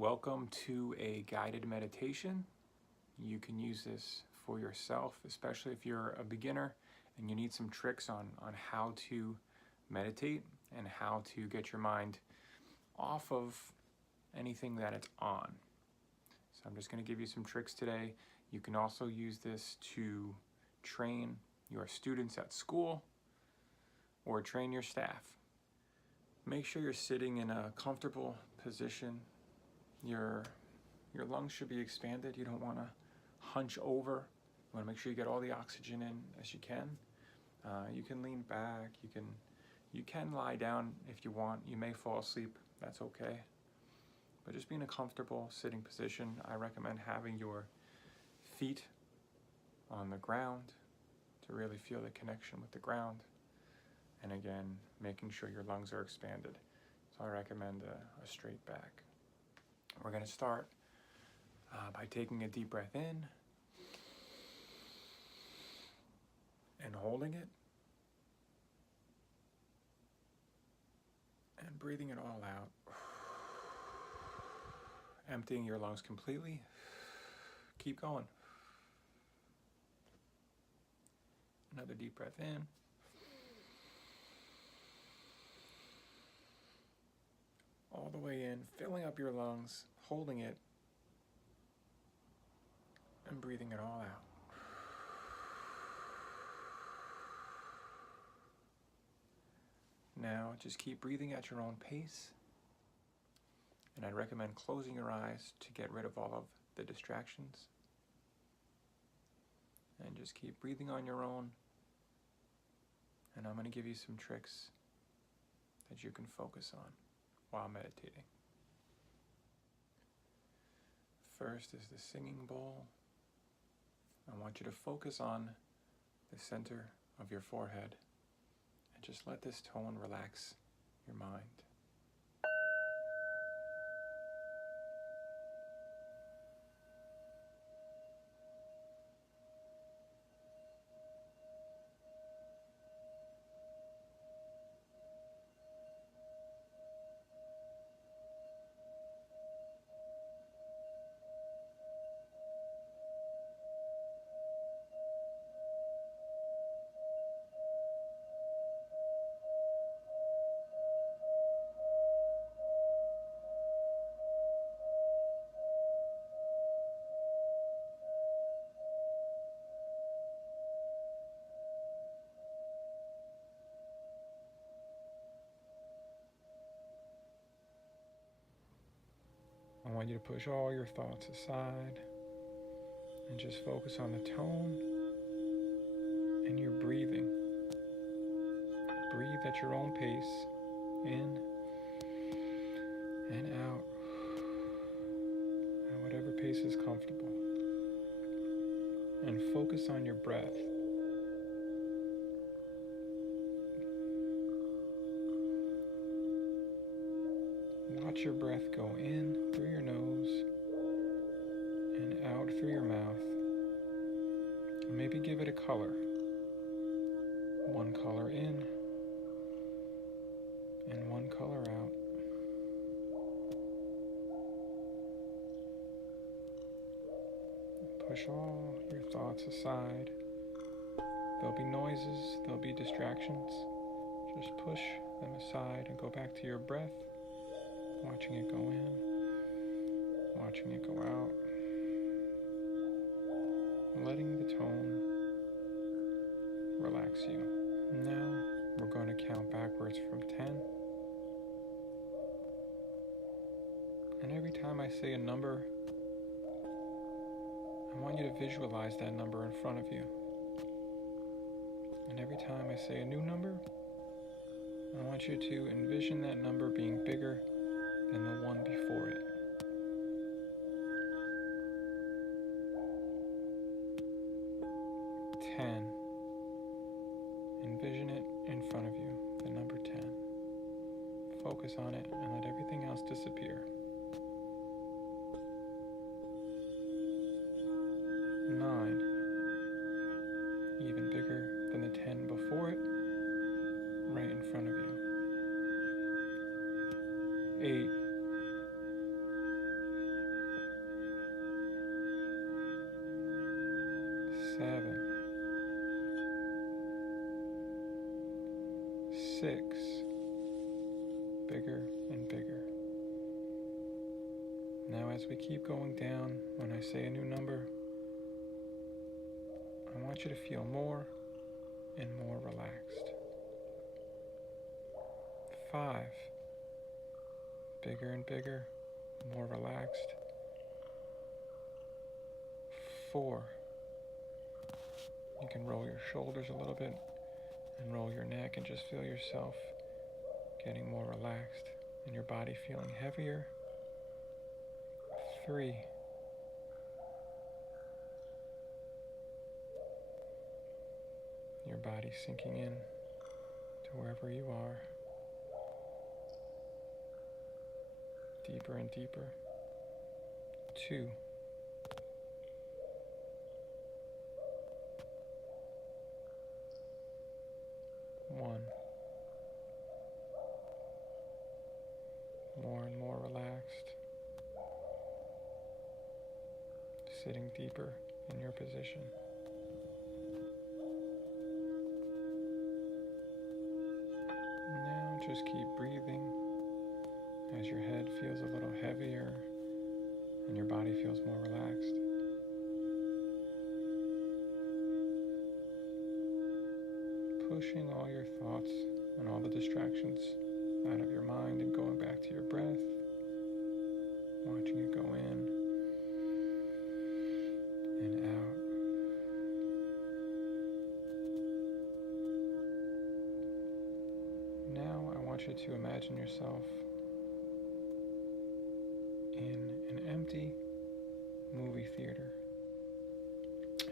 Welcome to a guided meditation. You can use this for yourself, especially if you're a beginner and you need some tricks on how to meditate and how to get your mind off of anything that it's on. So I'm just going to give you some tricks today. You can also use this to train your students at school or train your staff. Make sure you're sitting in a comfortable position. Your lungs should be expanded. You don't want to hunch over. You want to make sure you get all the oxygen in as you can. You can lean back. You can lie down if you want. You may fall asleep. That's okay. But just be in a comfortable sitting position. I recommend having your feet on the ground to really feel the connection with the ground. And again, making sure your lungs are expanded. So I recommend a straight back. We're going to start by taking a deep breath in and holding it and breathing it all out. Emptying your lungs completely. Keep going. Another deep breath in. All the way in, filling up your lungs, holding it, and breathing it all out. Now, just keep breathing at your own pace. And I'd recommend closing your eyes to get rid of all of the distractions. And just keep breathing on your own. And I'm going to give you some tricks that you can focus on while meditating. First is the singing bowl. I want you to focus on the center of your forehead and just let this tone relax your mind. I want you to push all your thoughts aside and just focus on the tone and your breathing. Breathe at your own pace, in and out, at whatever pace is comfortable. And focus on your breath. Watch your breath go in through your nose and out through your mouth. Maybe give it a color. One color in and one color out. Push all your thoughts aside. There'll be noises, there'll be distractions. Just push them aside and go back to your breath. Watching it go in, watching it go out, letting the tone relax you. Now we're going to count backwards from 10. And every time I say a number, I want you to visualize that number in front of you. And every time I say a new number, I want you to envision that number being bigger than the one before it. 10. Envision it in front of you, the number 10. Focus on it and let everything else disappear. 9. Even bigger than the 10 before it, right in front of you. 8. 7, 6, bigger and bigger. Now as we keep going down, when I say a new number, I want you to feel more and more relaxed. 5, bigger and bigger, more relaxed. 4, you can roll your shoulders a little bit and roll your neck and just feel yourself getting more relaxed and your body feeling heavier. 3, your body sinking in to wherever you are, deeper and deeper. 2, 1, more and more relaxed, sitting deeper in your position. Now just keep breathing as your head feels a little heavier and your body feels more relaxed. Pushing all your thoughts and all the distractions out of your mind and going back to your breath, watching it go in and out. Now I want you to imagine yourself in an empty movie theater.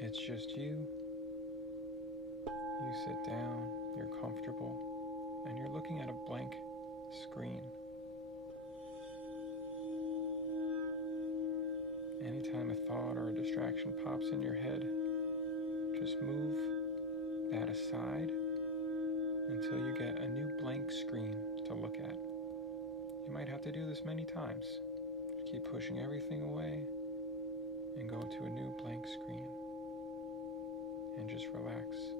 It's just you. You sit down, you're comfortable, and you're looking at a blank screen. Anytime a thought or a distraction pops in your head, just move that aside until you get a new blank screen to look at. You might have to do this many times. Just keep pushing everything away and go to a new blank screen and just relax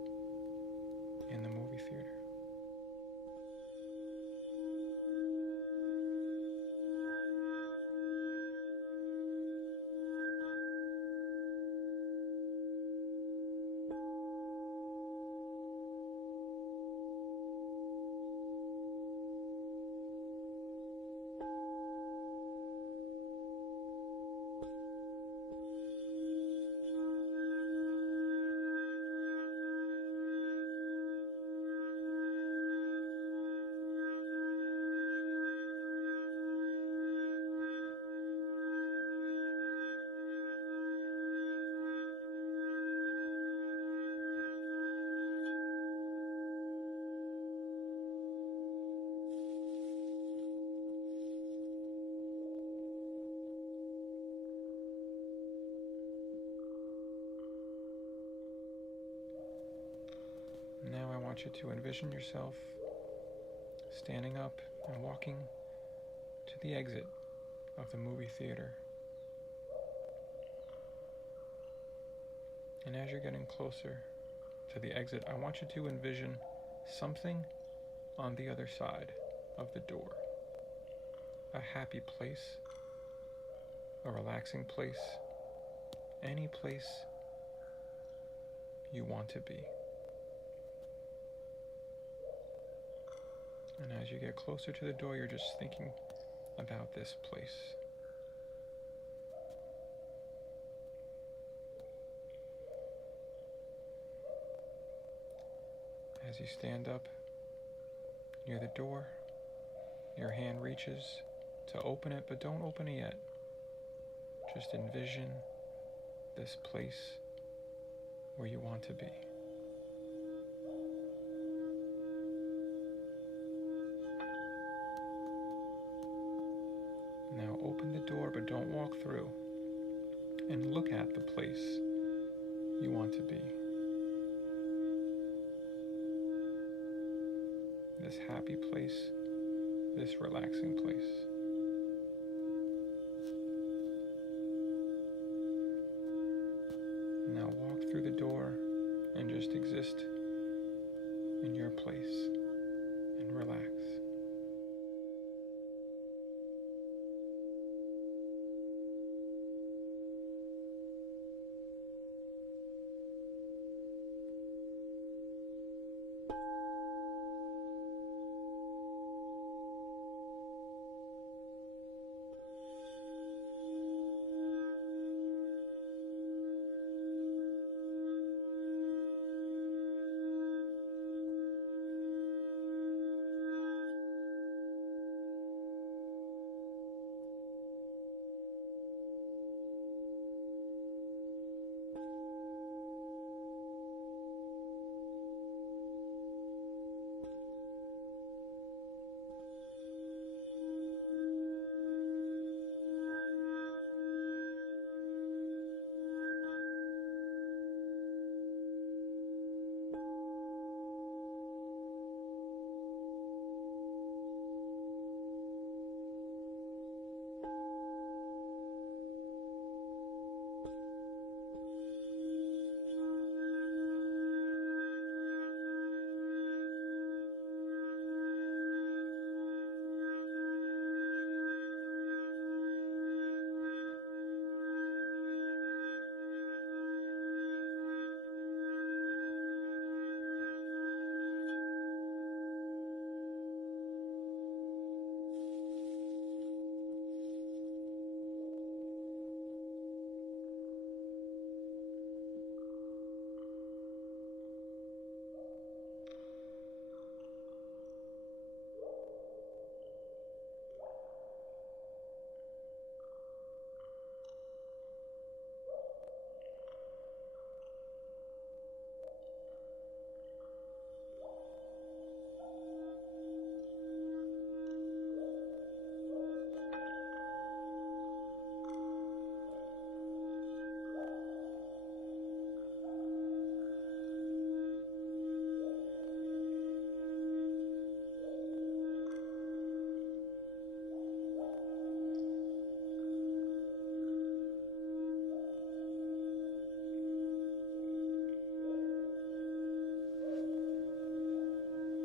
in the movie theater. Now I want you to envision yourself standing up and walking to the exit of the movie theater. And as you're getting closer to the exit, I want you to envision something on the other side of the door. A happy place, a relaxing place, any place you want to be. And as you get closer to the door, you're just thinking about this place. As you stand up near the door, your hand reaches to open it, but don't open it yet. Just envision this place where you want to be. Now open the door, but don't walk through, and look at the place you want to be. This happy place, this relaxing place. Now walk through through the door and just exist in your place and relax.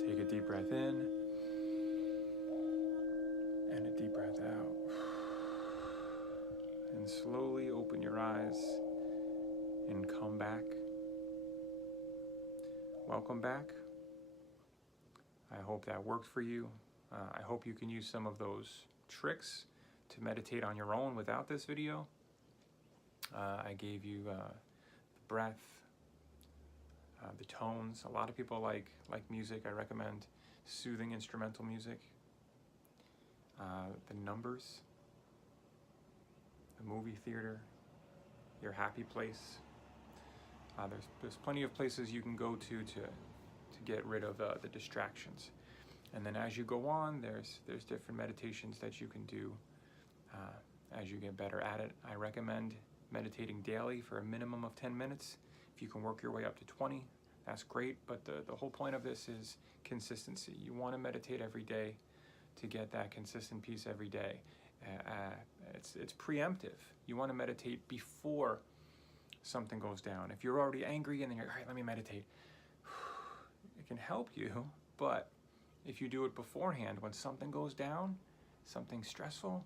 Take a deep breath in and a deep breath out. And slowly open your eyes and come back. Welcome back. I hope that worked for you. I hope you can use some of those tricks to meditate on your own without this video. I gave you the breath, the tones. A lot of people like music. I recommend soothing instrumental music. The numbers, the movie theater, your happy place. There's plenty of places you can go to get rid of the distractions. And then as you go on, there's different meditations that you can do as you get better at it. I recommend meditating daily for a minimum of 10 minutes. If you can work your way up to 20, that's great. But the whole point of this is consistency. You want to meditate every day to get that consistent piece every day. It's preemptive. You want to meditate before something goes down. If you're already angry and then you're like, all right, let me meditate, it can help you. But if you do it beforehand, when something goes down, something stressful,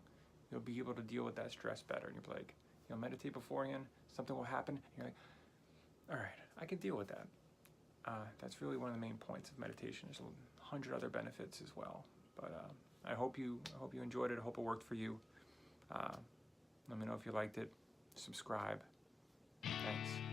you'll be able to deal with that stress better. And you'll be like, you'll meditate beforehand, something will happen, and you're like, all right, I can deal with that. That's really one of the main points of meditation. There's 100 other benefits as well. But I hope you enjoyed it. I hope it worked for you. Let me know if you liked it. Subscribe. Thanks.